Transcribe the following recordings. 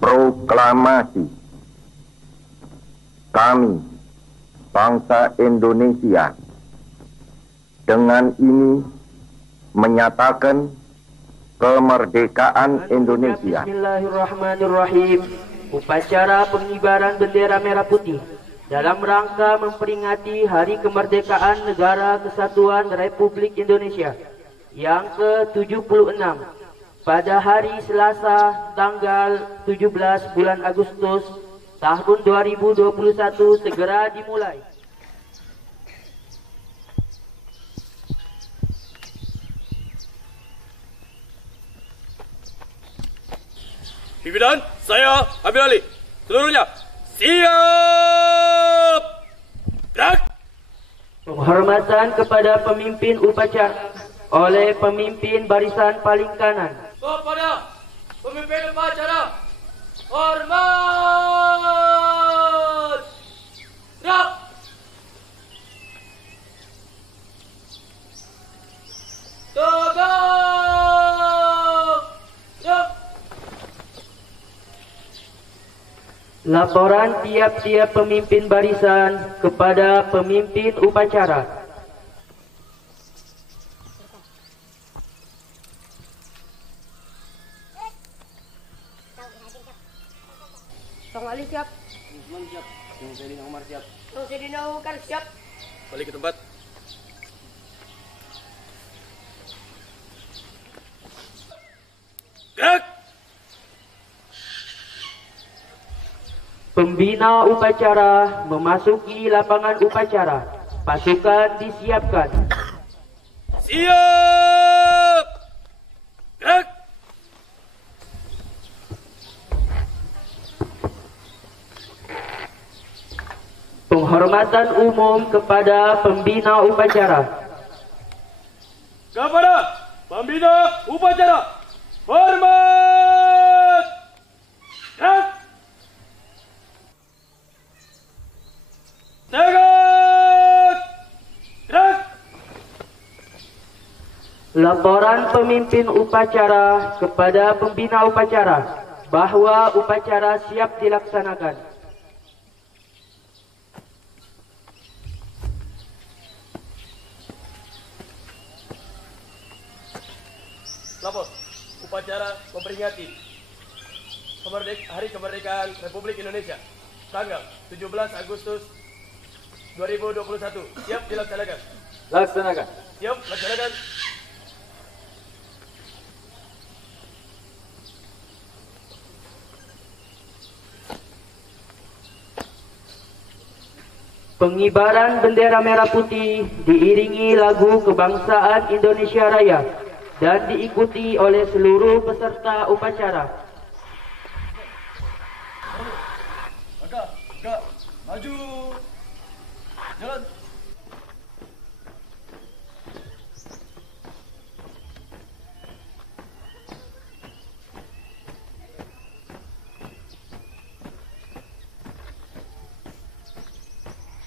Proklamasi. Kami, bangsa Indonesia, dengan ini menyatakan kemerdekaan Indonesia. Bismillahirrahmanirrahim. Upacara pengibaran bendera merah putih dalam rangka memperingati Hari Kemerdekaan Negara Kesatuan Republik Indonesia yang ke-76 pada hari Selasa tanggal 17 bulan Agustus tahun 2021 segera dimulai. Pimpinan, saya Amir Ali. Seluruhnya, siap! Gerak! Penghormatan kepada pemimpin upacara oleh pemimpin barisan paling kanan. Kepada pemimpin upacara, hormat! Gerak! Tegak! Gerak! Laporan tiap-tiap pemimpin barisan kepada pemimpin upacara. Tong Ali siap. Usman siap. Yang Sedina Umar siap. Tong Sedina Umar siap. Balik ke tempat. Gerak! Pembina upacara memasuki lapangan upacara. Pasukan disiapkan. Siap! Gerak! Penghormatan umum kepada pembina upacara. Kepada pembina upacara, hormat! Gerak! Tegak! Gerak! Laporan pemimpin upacara kepada pembina upacara bahwa upacara siap dilaksanakan. Lapor, upacara memperingati Hari Kemerdekaan Republik Indonesia tanggal 17 Agustus 2021. Siap dilaksanakan. Laksanakan. Siap laksanakan. Pengibaran bendera merah putih diiringi lagu kebangsaan Indonesia Raya dan diikuti oleh seluruh peserta upacara. Gerak, maju, jalan.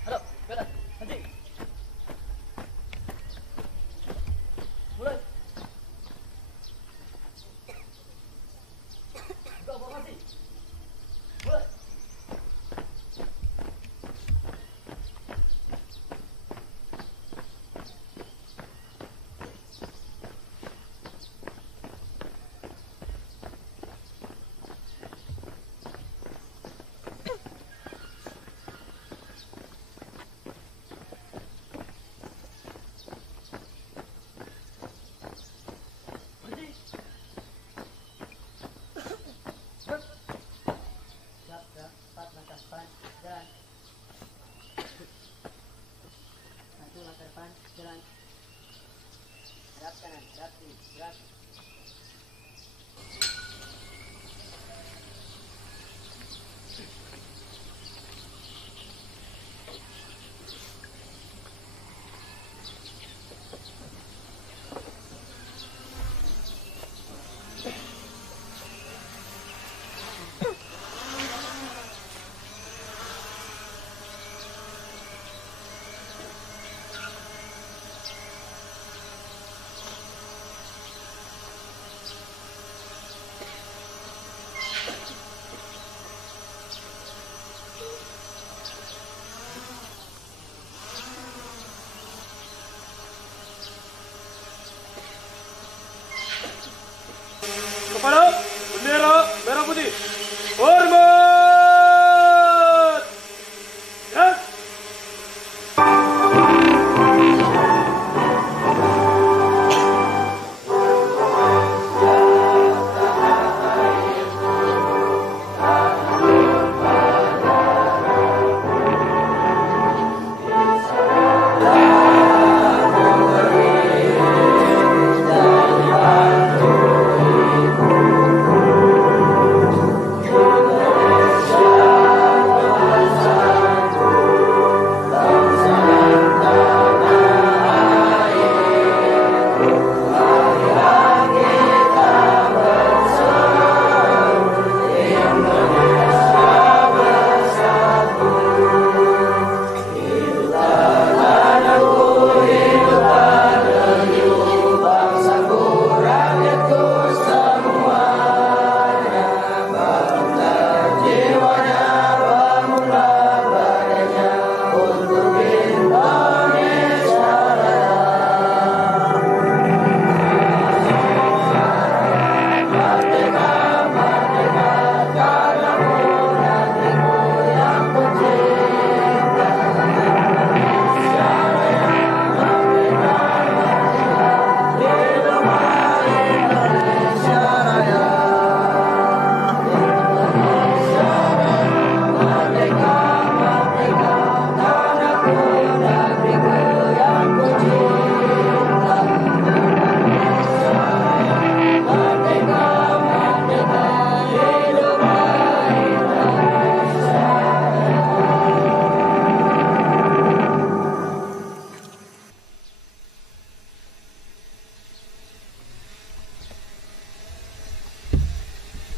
Hadap, kanan, hancing. Mulai. Buka formasi. Mulai.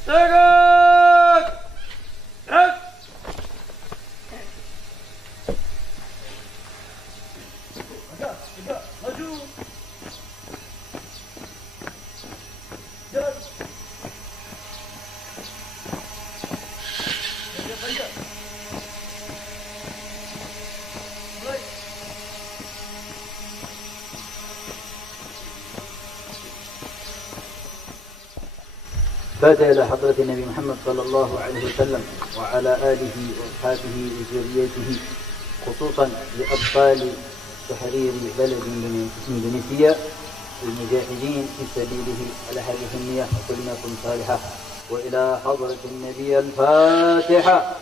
Tegak! Gerak! Tegak, maju. Jalan. Panjang. Mulai. فاتح إلى حضرة النبي محمد صلى الله عليه وسلم وعلى آله وأصحابه وذريته، خصوصا لأبطال تحرير بلد إندونيسيا المجاهدين في سبيله على هذه النية وكلمة صالحة. وإلى حضرة النبي الفاتحة.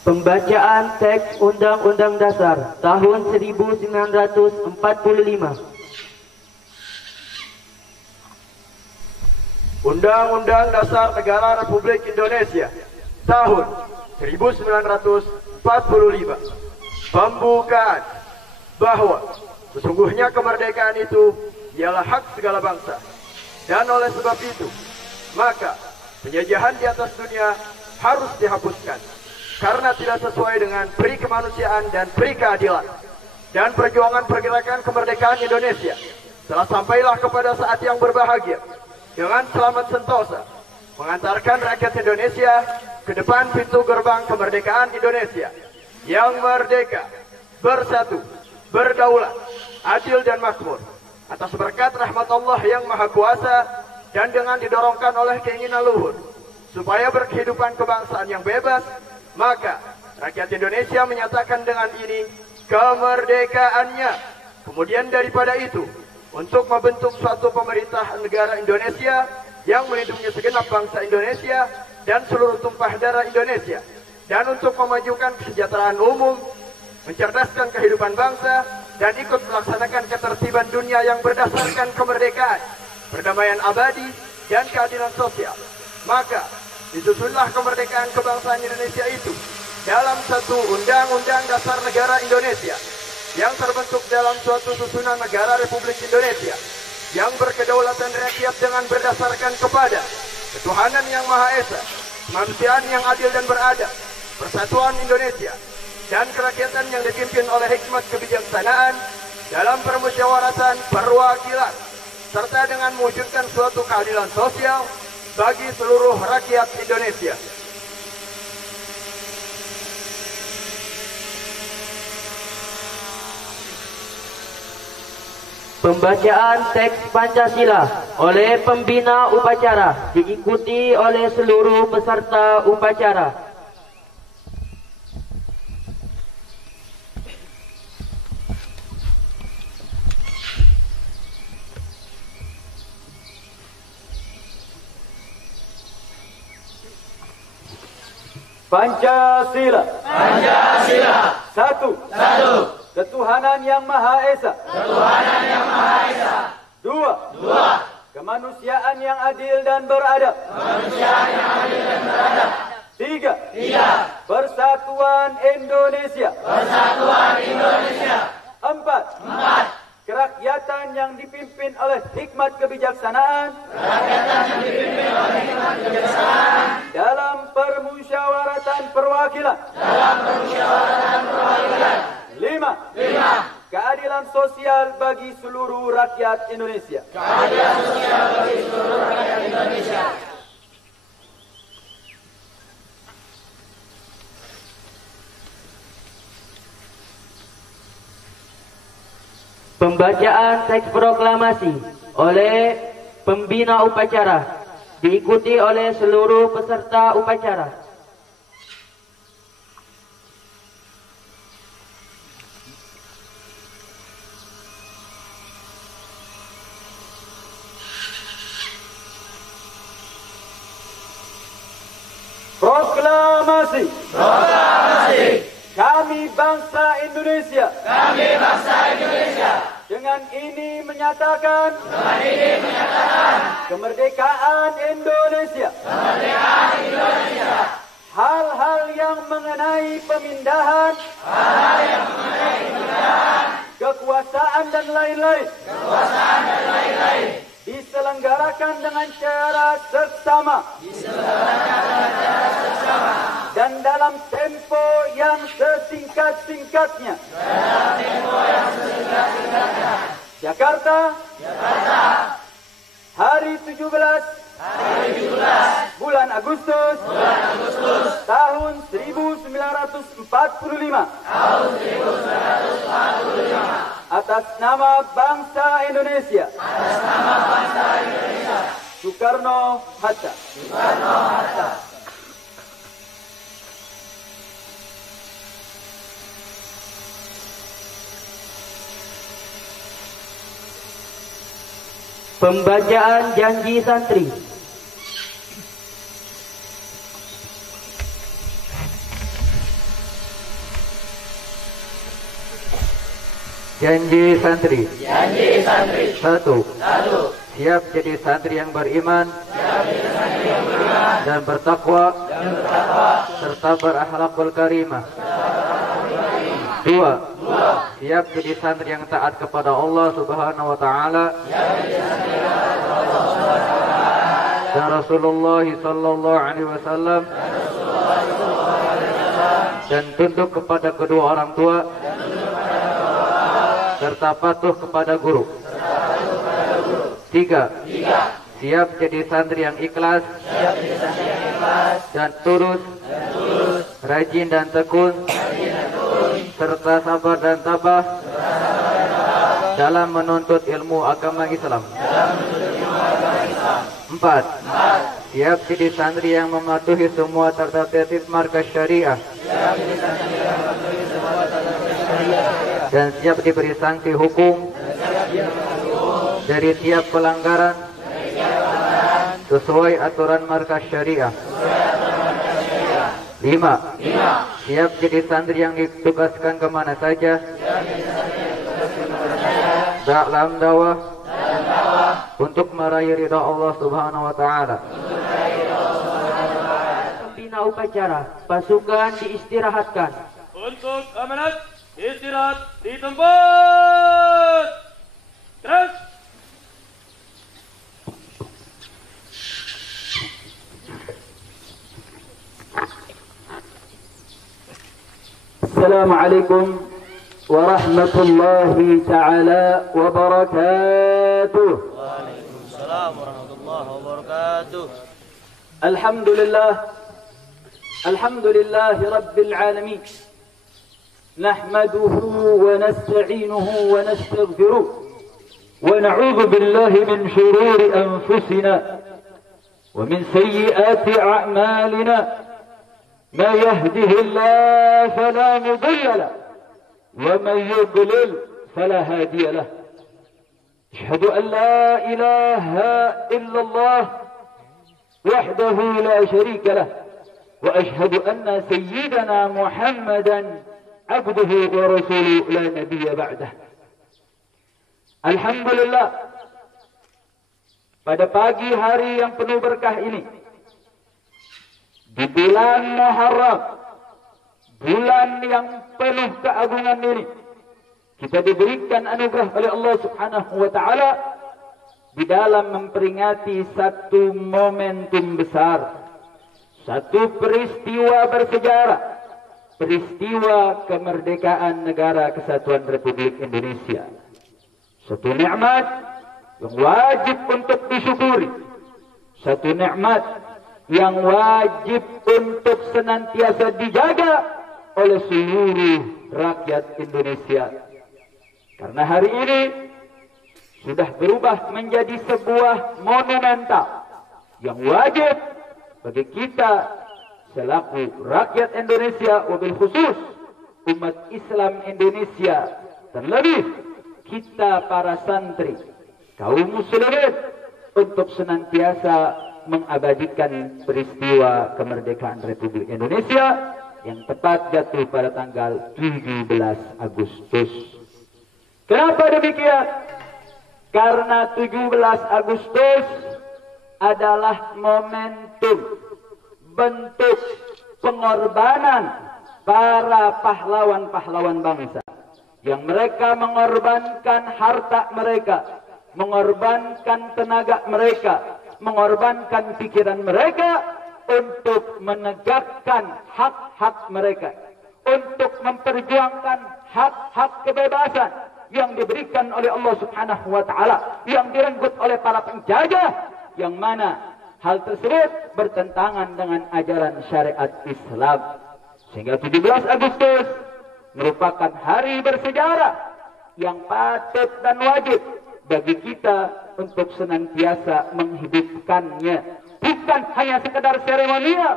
Pembacaan teks Undang-Undang Dasar tahun 1945. Undang-Undang Dasar Negara Republik Indonesia tahun 1945. Pembukaan bahwa sesungguhnya kemerdekaan itu ialah hak segala bangsa, dan oleh sebab itu maka penjajahan di atas dunia harus dihapuskan karena tidak sesuai dengan peri kemanusiaan dan peri keadilan. Dan perjuangan pergerakan kemerdekaan Indonesia telah sampailah kepada saat yang berbahagia dengan selamat sentosa mengantarkan rakyat Indonesia ke depan pintu gerbang kemerdekaan Indonesia yang merdeka, bersatu, berdaulat, adil dan makmur atas berkat rahmat Allah yang Maha Kuasa, dan dengan didorongkan oleh keinginan luhur supaya berkehidupan kebangsaan yang bebas, maka rakyat Indonesia menyatakan dengan ini kemerdekaannya. Kemudian daripada itu, untuk membentuk suatu pemerintah negara Indonesia yang melindungi segenap bangsa Indonesia dan seluruh tumpah darah Indonesia, dan untuk memajukan kesejahteraan umum, mencerdaskan kehidupan bangsa, dan ikut melaksanakan ketertiban dunia yang berdasarkan kemerdekaan, perdamaian abadi, dan keadilan sosial. Maka disusunlah kemerdekaan kebangsaan Indonesia itu dalam satu Undang-Undang Dasar Negara Indonesia yang terbentuk dalam suatu susunan negara Republik Indonesia yang berkedaulatan rakyat dengan berdasarkan kepada ketuhanan yang Maha Esa, kemanusiaan yang adil dan beradab, persatuan Indonesia, dan kerakyatan yang dipimpin oleh hikmat kebijaksanaan dalam permusyawaratan perwakilan, serta dengan mewujudkan suatu keadilan sosial bagi seluruh rakyat Indonesia. Pembacaan teks Pancasila oleh pembina upacara diikuti oleh seluruh peserta upacara. Pancasila. Pancasila. Satu. Ketuhanan yang Maha Esa. Ketuhanan yang Maha Esa. Dua. Kemanusiaan yang adil dan beradab. Kemanusiaan yang adil dan beradab. Tiga. Persatuan Indonesia. Persatuan Indonesia. Empat. Kerakyatan yang dipimpin oleh hikmat kebijaksanaan. Kerakyatan yang dipimpin oleh hikmat kebijaksanaan. Dalam permusyawaratan perwakilan. Lima. Keadilan sosial bagi seluruh rakyat Indonesia. Keadilan sosial bagi seluruh rakyat Indonesia. Pembacaan teks proklamasi oleh pembina upacara diikuti oleh seluruh peserta upacara. Proklamasi. Kami bangsa Indonesia. Kami bangsa Indonesia. Dengan ini menyatakan kemerdekaan Indonesia. Hal-hal yang mengenai pemindahan, kekuasaan dan lain-lain diselenggarakan dengan cara seksama dan dalam tempo yang sesingkat-singkatnya. Jakarta, hari 17 bulan Agustus tahun 1945 atas nama bangsa Indonesia. Soekarno-Hatta. Pembacaan janji santri. Janji santri. Satu. Siap jadi santri yang beriman dan bertakwa serta berakhlakul karimah. Dua. Siap jadi santri yang taat kepada Allah Subhanahu wa taala dan Rasulullah sallallahu alaihi wasallam dan tunduk kepada kedua orang tua serta patuh kepada guru. Tiga. Siap jadi santri yang ikhlas dan tulus, rajin dan tekun, serta sabar dan tabah dalam menuntut ilmu agama Islam. Empat. Siap jadi santri yang mematuhi semua tertib markas syariah dan siap diberi sanksi hukum dari tiap pelanggaran sesuai aturan markas syariah. Lima. Siap jadi santri yang ditugaskan kemana saja dalam dakwah untuk meraih ridha Allah Subhanahu wa taala. Pembina upacara, pasukan diistirahatkan. Untuk amanat, istirahat di tempat. Terus. Assalamualaikum warahmatullahi ta'ala wabarakatuh. Waalaikumsalam warahmatullahi wabarakatuh. Alhamdulillahi rabbil alamin. Nahmaduhu wa nasta'inuhu wa nastaghfiruh wa na'udzu billahi min shururi anfusina wa min sayyiati a'malina. ما يهده الله فلا مضل له ومن يضلل فلا هادي له. أشهد أن لا إله إلا الله وحده لا شريك له وأشهد أن سيدنا محمدا عبده ورسوله لا نبي بعده. Alhamdulillah, pada pagi hari yang penuh berkah ini, di bulan Muharram, bulan yang penuh keagungan ini, kita diberikan anugerah oleh Allah Subhanahu wa taala di dalam memperingati satu momentum besar, satu peristiwa bersejarah, peristiwa kemerdekaan Negara Kesatuan Republik Indonesia. Satu nikmat yang wajib untuk disyukuri, satu nikmat yang wajib untuk senantiasa dijaga oleh seluruh rakyat Indonesia. Karena hari ini sudah berubah menjadi sebuah monumental yang wajib bagi kita selaku rakyat Indonesia, wabil khusus umat Islam Indonesia, terlebih kita para santri, kaum muslimin, untuk senantiasa mengabadikan peristiwa kemerdekaan Republik Indonesia yang tepat jatuh pada tanggal 17 Agustus. Kenapa demikian? Karena 17 Agustus adalah momentum bentuk pengorbanan para pahlawan-pahlawan bangsa yang mereka mengorbankan harta mereka, mengorbankan tenaga mereka, mengorbankan pikiran mereka untuk menegakkan hak-hak mereka, untuk memperjuangkan hak-hak kebebasan yang diberikan oleh Allah Subhanahu wa taala, yang direnggut oleh para penjajah, yang mana hal tersebut bertentangan dengan ajaran syariat Islam. Sehingga 17 Agustus merupakan hari bersejarah yang patut dan wajib bagi kita untuk senantiasa menghidupkannya. Bukan hanya sekedar seremonial,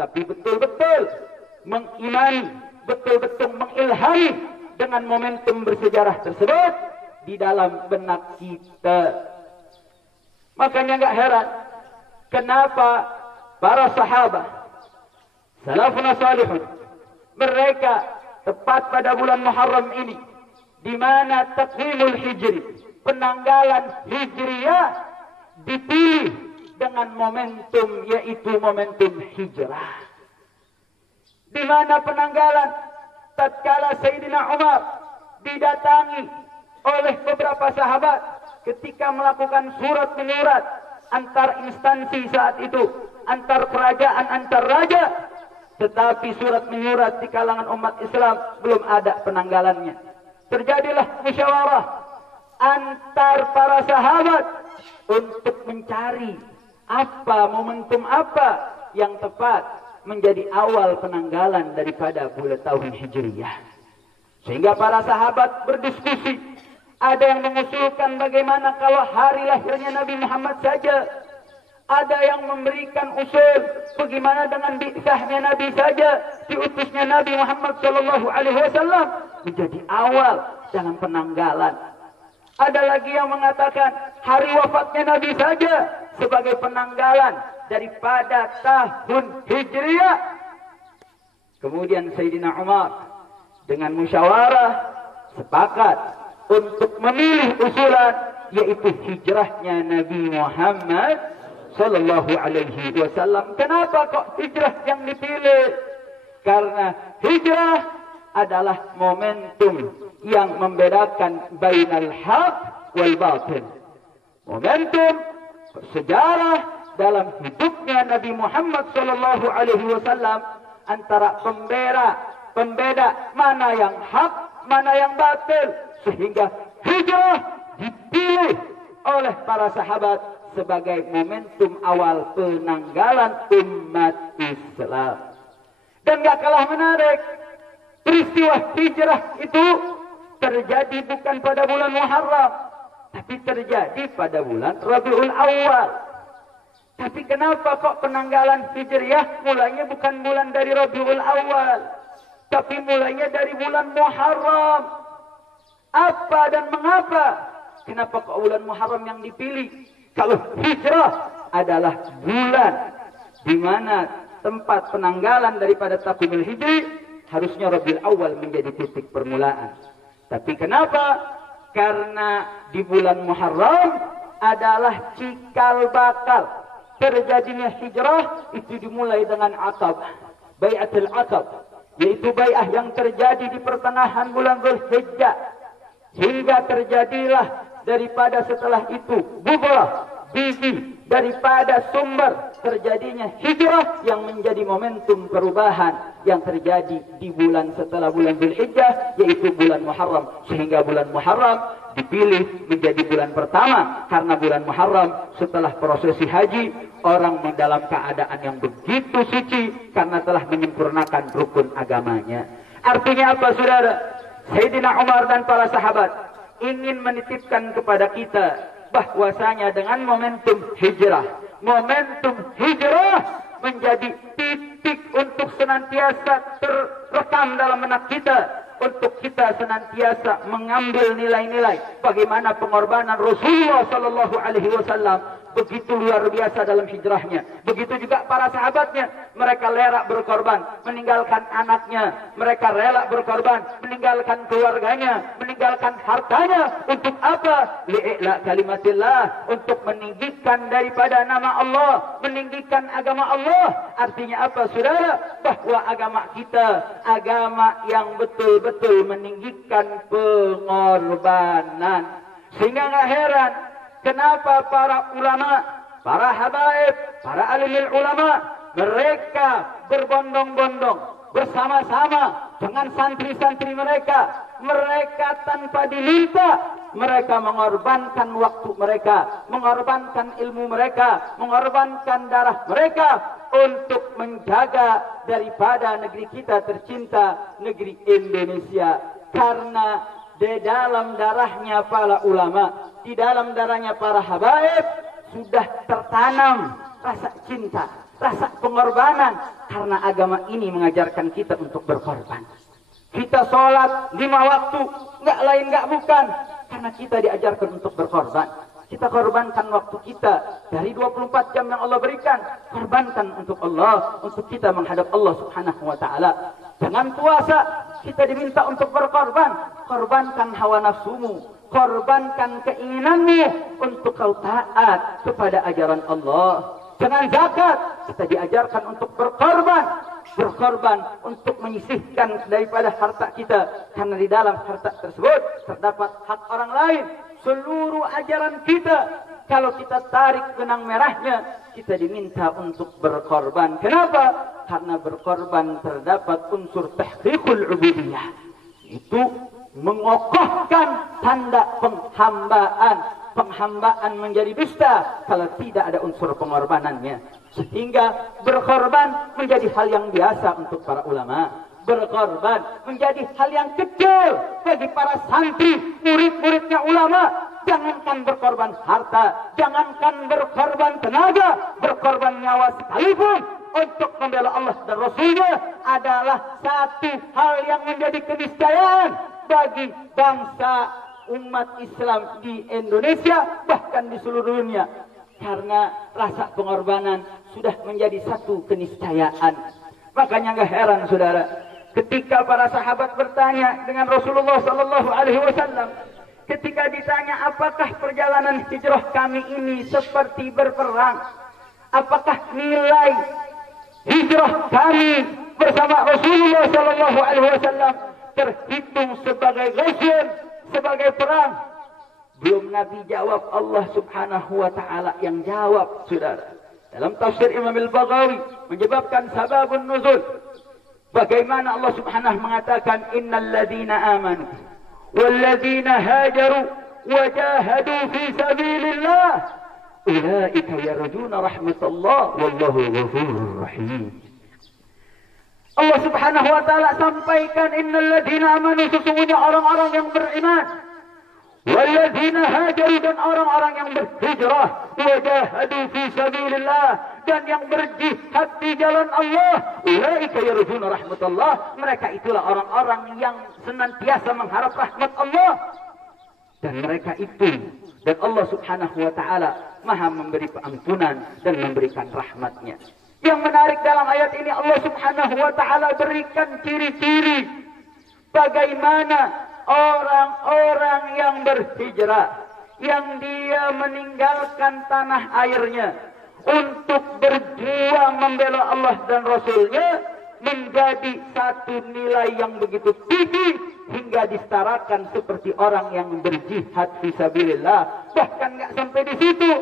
tapi betul-betul mengimani, betul-betul mengilhami dengan momentum bersejarah tersebut di dalam benak kita. Makanya enggak heran kenapa para sahabat salafun salihun mereka tepat pada bulan Muharram ini, di mana takwimul hijri, penanggalan hijriyah dipilih dengan momentum, yaitu momentum hijrah. Di mana penanggalan tatkala Sayyidina Umar didatangi oleh beberapa sahabat ketika melakukan surat menyurat antar instansi saat itu, antar kerajaan, antar raja, tetapi surat menyurat di kalangan umat Islam belum ada penanggalannya. Terjadilah musyawarah antar para sahabat untuk mencari momentum apa yang tepat menjadi awal penanggalan daripada bulan tahun Hijriyah. Sehingga para sahabat berdiskusi. Ada yang mengusulkan bagaimana kalau hari lahirnya Nabi Muhammad saja. Ada yang memberikan usul bagaimana dengan bi'tsahnya Nabi saja, diutusnya Nabi Muhammad SAW menjadi awal dalam penanggalan. Ada lagi yang mengatakan hari wafatnya Nabi saja sebagai penanggalan daripada tahun Hijriyah. Kemudian Sayyidina Umar dengan musyawarah sepakat untuk memilih usulan, yaitu hijrahnya Nabi Muhammad sallallahu alaihi wasallam. Kenapa kok hijrah yang dipilih? Karena hijrah adalah momentum yang membedakan bainal haq wal batil. Momentum sejarah dalam hidupnya Nabi Muhammad sallallahu alaihi wasallam antara pembeda mana yang hak, mana yang batil, sehingga hijrah dipilih oleh para sahabat sebagai momentum awal penanggalan umat Islam. Dan gak kalah menarik, peristiwa hijrah itu terjadi bukan pada bulan Muharram, tapi terjadi pada bulan Rabiul Awal. Tapi kenapa kok penanggalan hijriah mulainya bukan bulan dari Rabiul Awal, tapi mulainya dari bulan Muharram? Apa dan mengapa? Kenapa kok bulan Muharram yang dipilih? Kalau hijrah adalah bulan di mana tempat penanggalan daripada takwimul hijri, harusnya Rabiul Awal menjadi titik permulaan. Tapi kenapa? Karena di bulan Muharram adalah cikal bakal terjadinya hijrah. Itu dimulai dengan Aqabah, Bai'atul Aqabah, yaitu bai'ah yang terjadi di pertengahan bulan Dzulhijjah, hingga terjadilah daripada setelah itu bubrah, biji daripada sumber terjadinya hijrah yang menjadi momentum perubahan yang terjadi di bulan setelah bulan Dzulhijjah, yaitu bulan Muharram. Sehingga bulan Muharram dipilih menjadi bulan pertama karena bulan Muharram setelah prosesi haji, orang dalam keadaan yang begitu suci karena telah menyempurnakan rukun agamanya. Artinya apa, saudara? Sayyidina Umar dan para sahabat ingin menitipkan kepada kita bahwasanya dengan momentum hijrah menjadi titik untuk senantiasa terekam dalam benak kita, untuk kita senantiasa mengambil nilai-nilai bagaimana pengorbanan Rasulullah sallallahu alaihi wasallam begitu luar biasa dalam hijrahnya. Begitu juga para sahabatnya, mereka rela berkorban, meninggalkan anaknya, mereka rela berkorban, meninggalkan keluarganya, meninggalkan hartanya. Untuk apa? Li'ila kalimatillah, untuk meninggikan daripada nama Allah, meninggikan agama Allah. Artinya apa, saudara? Bahwa agama kita, agama yang betul-betul meninggikan pengorbanan. Sehingga nggak heran kenapa para ulama, para habaib, para alimul ulama, mereka berbondong-bondong bersama-sama dengan santri-santri mereka. Mereka tanpa diminta, mereka mengorbankan waktu mereka, mengorbankan ilmu mereka, mengorbankan darah mereka untuk menjaga daripada negeri kita tercinta, negeri Indonesia. Karena di dalam darahnya para ulama, di dalam darahnya para habaib sudah tertanam rasa cinta, rasa pengorbanan. Karena agama ini mengajarkan kita untuk berkorban. Kita sholat 5 waktu, nggak lain nggak bukan, karena kita diajarkan untuk berkorban. Kita korbankan waktu kita dari 24 jam yang Allah berikan, korbankan untuk Allah, untuk kita menghadap Allah Subhanahu wa taala. Dengan puasa kita diminta untuk berkorban, korbankan hawa nafsumu, korbankan keinginanmu untuk kau taat kepada ajaran Allah. Dengan zakat kita diajarkan untuk berkorban, berkorban untuk menyisihkan daripada harta kita, karena di dalam harta tersebut terdapat hak orang lain. Seluruh ajaran kita, kalau kita tarik benang merahnya, kita diminta untuk berkorban. Kenapa? Karena berkorban terdapat unsur tahqiqul ubudiyah. Itu mengokohkan tanda penghambaan. Penghambaan menjadi dusta kalau tidak ada unsur pengorbanannya. Sehingga berkorban menjadi hal yang biasa untuk para ulama. Berkorban menjadi hal yang kecil bagi para santri, murid-muridnya ulama. Jangankan berkorban harta, jangankan berkorban tenaga, berkorban nyawa sekalipun untuk membela Allah dan Rasulnya adalah satu hal yang menjadi keniscayaan bagi bangsa umat Islam di Indonesia, bahkan di seluruh dunia. Karena rasa pengorbanan sudah menjadi satu keniscayaan. Makanya nggak heran, saudara, ketika para sahabat bertanya dengan Rasulullah Sallallahu Alaihi Wasallam, ketika ditanya apakah perjalanan hijrah kami ini seperti berperang, apakah nilai hijrah kami bersama Rasulullah Sallallahu Alaihi Wasallam terhitung sebagai ghazwah, sebagai perang? Belum Nabi jawab, Allah Subhanahu wa taala yang jawab, saudara. Dalam tafsir Imam Al-Baghawi menyebabkan sababun nuzul. Bagaimana Allah Subhanahu mengatakan innal ladzina amanu wal ladzina hajaru wa jahadu fi sabilillah ulaika yarjuna rahmatallah wallahu ghafurur rahim. Allah Subhanahu wa taala sampaikan innal ladzina amanu, sesungguhnya orang-orang yang beriman, walladzina hajaru, dan orang-orang yang berhijrah, wajahadu fi sabilillah, dan yang berjihad di jalan Allah, ulaika yarjuna rahmatullah, mereka itulah orang-orang yang senantiasa mengharap rahmat Allah. Dan mereka itu, dan Allah Subhanahu wa taala Maha memberi pengampunan dan memberikan rahmatnya. Yang menarik dalam ayat ini, Allah Subhanahu wa taala berikan ciri-ciri bagaimana orang-orang yang berhijrah, yang dia meninggalkan tanah airnya untuk berjuang membela Allah dan Rasulnya, menjadi satu nilai yang begitu tinggi hingga disetarakan seperti orang yang berjihad fisabilillah. Bahkan nggak sampai di situ,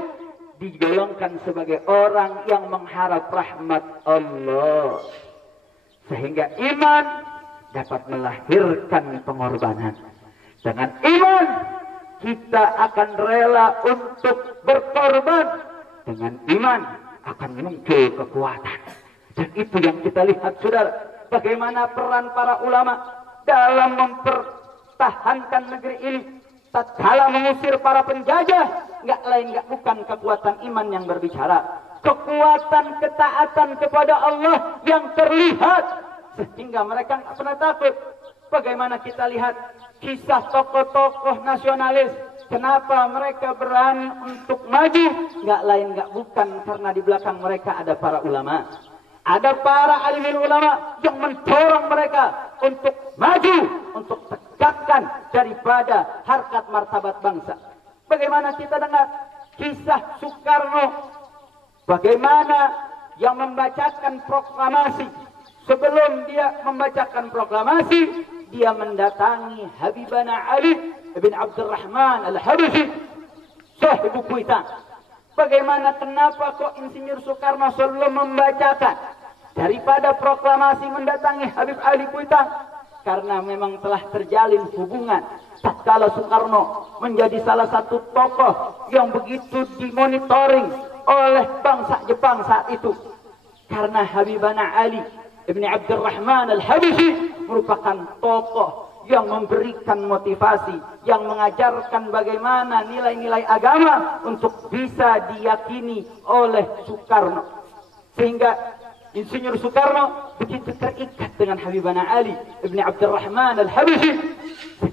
digolongkan sebagai orang yang mengharap rahmat Allah. Sehingga iman dapat melahirkan pengorbanan. Dengan iman kita akan rela untuk berkorban. Dengan iman akan muncul kekuatan. Dan itu yang kita lihat, saudara, bagaimana peran para ulama dalam mempertahankan negeri ini. Tatkala mengusir para penjajah, nggak lain nggak bukan kekuatan iman yang berbicara, kekuatan ketaatan kepada Allah yang terlihat, sehingga mereka nggak pernah takut. Bagaimana kita lihat kisah tokoh-tokoh nasionalis kenapa mereka berani untuk maju? Nggak lain nggak bukan karena di belakang mereka ada para ulama. Ada para alimul ulama yang mendorong mereka untuk maju, untuk tegakkan daripada harkat martabat bangsa. Bagaimana kita dengar kisah Soekarno, bagaimana yang membacakan proklamasi. Sebelum dia membacakan proklamasi, dia mendatangi Habibana Ali bin Abdurrahman Al-Habsyi, sahibu Kuitang. Bagaimana, kenapa kok Insinyur Soekarno sebelum membacakan daripada proklamasi mendatangi Habib Ali Kuitang? Karena memang telah terjalin hubungan tatkala Soekarno menjadi salah satu tokoh yang begitu dimonitoring oleh bangsa Jepang saat itu. Karena Habibana Ali bin Abdurrahman Al-Habsyi merupakan tokoh yang memberikan motivasi, yang mengajarkan bagaimana nilai-nilai agama untuk bisa diyakini oleh Soekarno. Sehingga Insinyur Soekarno begitu terikat dengan Habibana Ali bin Abdurrahman Al-Habsyi,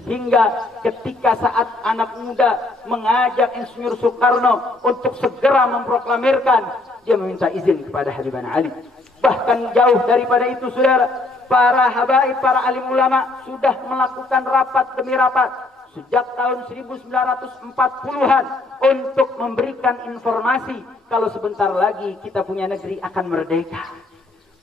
sehingga ketika saat anak muda mengajak Insinyur Soekarno untuk segera memproklamirkan, dia meminta izin kepada Habibana Ali. Bahkan jauh daripada itu, saudara, para habaib, para alim ulama sudah melakukan rapat demi rapat sejak tahun 1940-an untuk memberikan informasi kalau sebentar lagi kita punya negeri akan merdeka.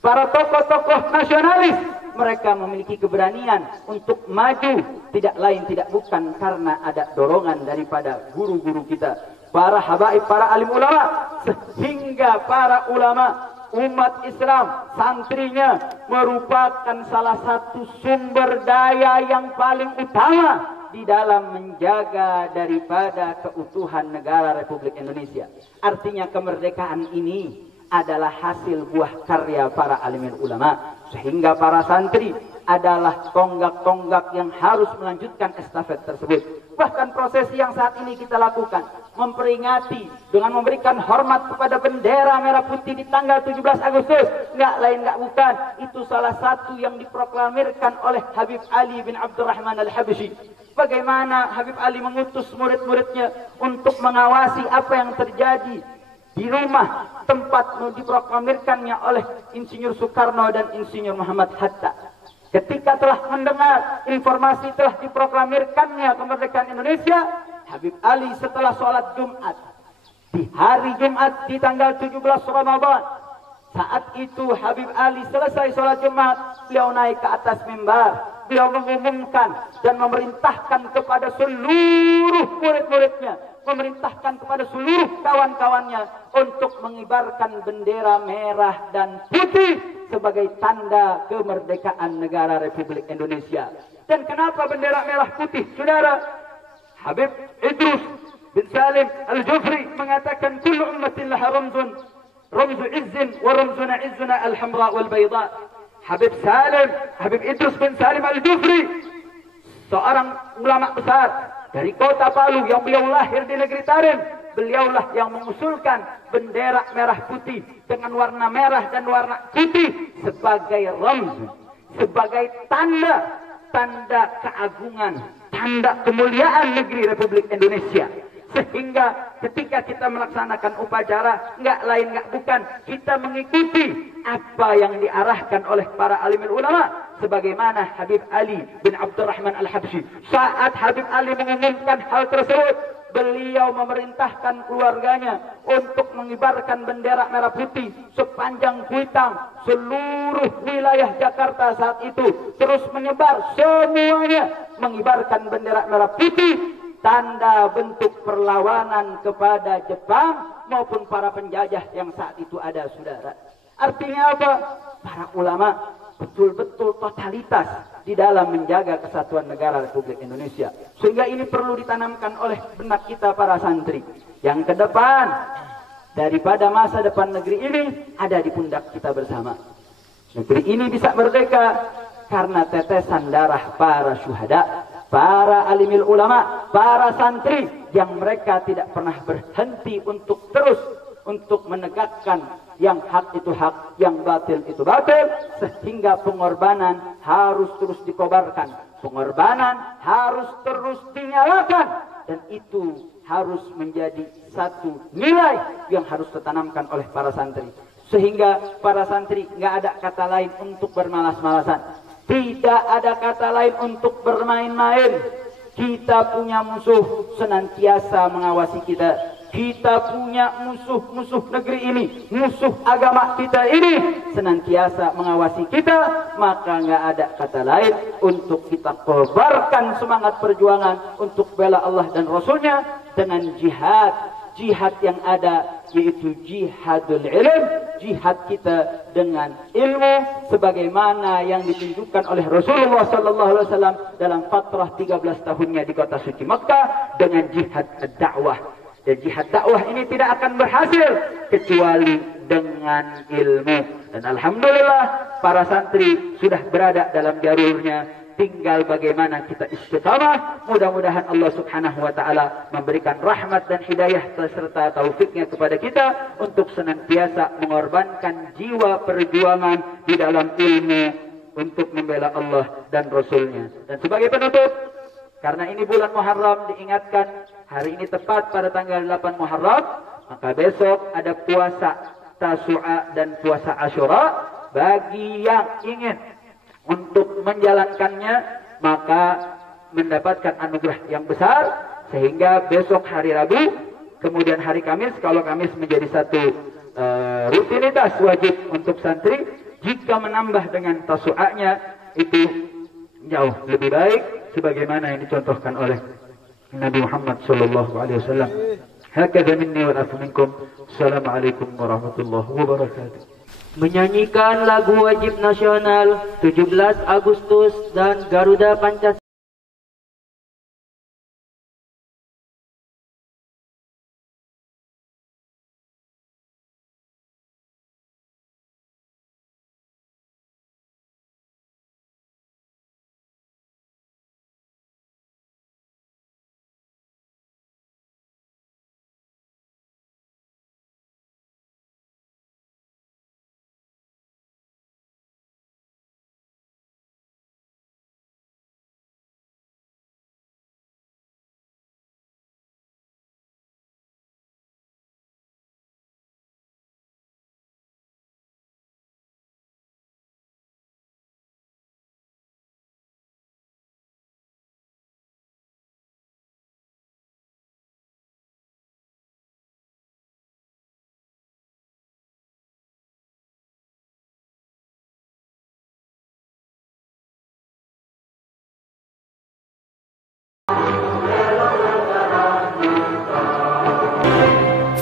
Para tokoh-tokoh nasionalis, mereka memiliki keberanian untuk maju, tidak lain tidak bukan karena ada dorongan daripada guru-guru kita, para habaib, para alim ulama, sehingga para ulama umat Islam, santrinya merupakan salah satu sumber daya yang paling utama di dalam menjaga daripada keutuhan negara Republik Indonesia. Artinya kemerdekaan ini adalah hasil buah karya para alim ulama, sehingga para santri adalah tonggak-tonggak yang harus melanjutkan estafet tersebut. Bahkan prosesi yang saat ini kita lakukan, memperingati dengan memberikan hormat kepada bendera merah putih di tanggal 17 Agustus, nggak lain nggak bukan, itu salah satu yang diproklamirkan oleh Habib Ali bin Abdurrahman Al-Habsyi. Bagaimana Habib Ali mengutus murid-muridnya untuk mengawasi apa yang terjadi di rumah tempat diproklamirkannya oleh Insinyur Soekarno dan Insinyur Muhammad Hatta. Ketika telah mendengar informasi telah diproklamirkannya kemerdekaan Indonesia, Habib Ali setelah sholat Jumat, di hari Jumat di tanggal 17 Ramadan, saat itu Habib Ali selesai sholat Jumat, beliau naik ke atas mimbar. Beliau mengumumkan dan memerintahkan kepada seluruh murid-muridnya, memerintahkan kepada seluruh kawan-kawannya untuk mengibarkan bendera merah dan putih sebagai tanda kemerdekaan negara Republik Indonesia. Dan kenapa bendera merah putih, saudara? Habib Idrus bin Salim Al-Jufri mengatakan kullu ummatin laha ramzun, ramzu izzin wa ramzuna izzuna al-hamra wal bayda. Habib Idrus bin Salim Al-Jufri, seorang ulama besar dari kota Palu yang beliau lahir di negeri Tarim, beliaulah yang mengusulkan bendera merah putih dengan warna merah dan warna putih sebagai ramz, sebagai tanda keagungan, tanda kemuliaan negeri Republik Indonesia. Sehingga ketika kita melaksanakan upacara, nggak lain nggak bukan, kita mengikuti apa yang diarahkan oleh para alimul ulama. Sebagaimana Habib Ali bin Abdurrahman Al-Habsyi, saat Habib Ali mengumumkan hal tersebut, beliau memerintahkan keluarganya untuk mengibarkan bendera merah putih sepanjang Kuitang, seluruh wilayah Jakarta saat itu terus menyebar, semuanya mengibarkan bendera merah putih, tanda bentuk perlawanan kepada Jepang maupun para penjajah yang saat itu ada, saudara. Artinya apa? Para ulama betul-betul totalitas di dalam menjaga kesatuan negara Republik Indonesia. Sehingga ini perlu ditanamkan oleh benak kita para santri. Yang ke depan, daripada masa depan negeri ini ada di pundak kita bersama. Negeri ini bisa merdeka karena tetesan darah para syuhada, para alimil ulama, para santri yang mereka tidak pernah berhenti untuk terus untuk menegakkan yang hak itu hak, yang batil itu batil, sehingga pengorbanan harus terus dikobarkan, pengorbanan harus terus dinyalakan dan itu harus menjadi satu nilai yang harus ditanamkan oleh para santri. Sehingga para santri nggak ada kata lain untuk bermalas-malasan, tidak ada kata lain untuk bermain-main. Kita punya musuh senantiasa mengawasi kita. Kita punya musuh negeri ini, musuh agama kita ini senantiasa mengawasi kita. Maka nggak ada kata lain untuk kita kobarkan semangat perjuangan untuk bela Allah dan Rasulnya dengan jihad yang ada, yaitu jihadul ilm, jihad kita dengan ilmu sebagaimana yang ditunjukkan oleh Rasulullah SAW dalam fatrah 13 tahunnya di kota suci Makkah dengan jihad dakwah. Dan jihad dakwah ini tidak akan berhasil kecuali dengan ilmu. Dan alhamdulillah para santri sudah berada dalam jalurnya. Tinggal bagaimana kita istiqamah. Mudah-mudahan Allah Subhanahu wa taala memberikan rahmat dan hidayah serta taufiknya kepada kita untuk senantiasa mengorbankan jiwa perjuangan di dalam ilmu untuk membela Allah dan Rasulnya. Dan sebagai penutup, karena ini bulan Muharram, diingatkan hari ini tepat pada tanggal 8 Muharram, maka besok ada puasa Tasu'a dan puasa Asyura. Bagi yang ingin untuk menjalankannya, maka mendapatkan anugerah yang besar. Sehingga besok hari Rabu, kemudian hari Kamis, kalau Kamis menjadi satu rutinitas wajib untuk santri, jika menambah dengan Tasu'anya itu jauh lebih baik, sebagaimana yang dicontohkan oleh Nabi Muhammad sallallahu alaihi wasallam. Hakadha minni wa afu minkum. Assalamualaikum warahmatullahi wabarakatuh. Menyanyikan lagu wajib nasional 17 Agustus dan Garuda Pancasila.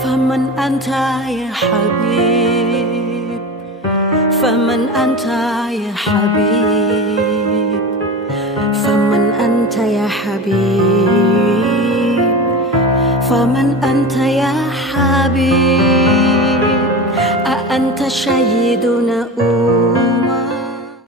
فمن أنت يا حبيب فمن أنت يا حبيب فمن أنت يا حبيب فمن أنت يا حبيب أأنت سيدنا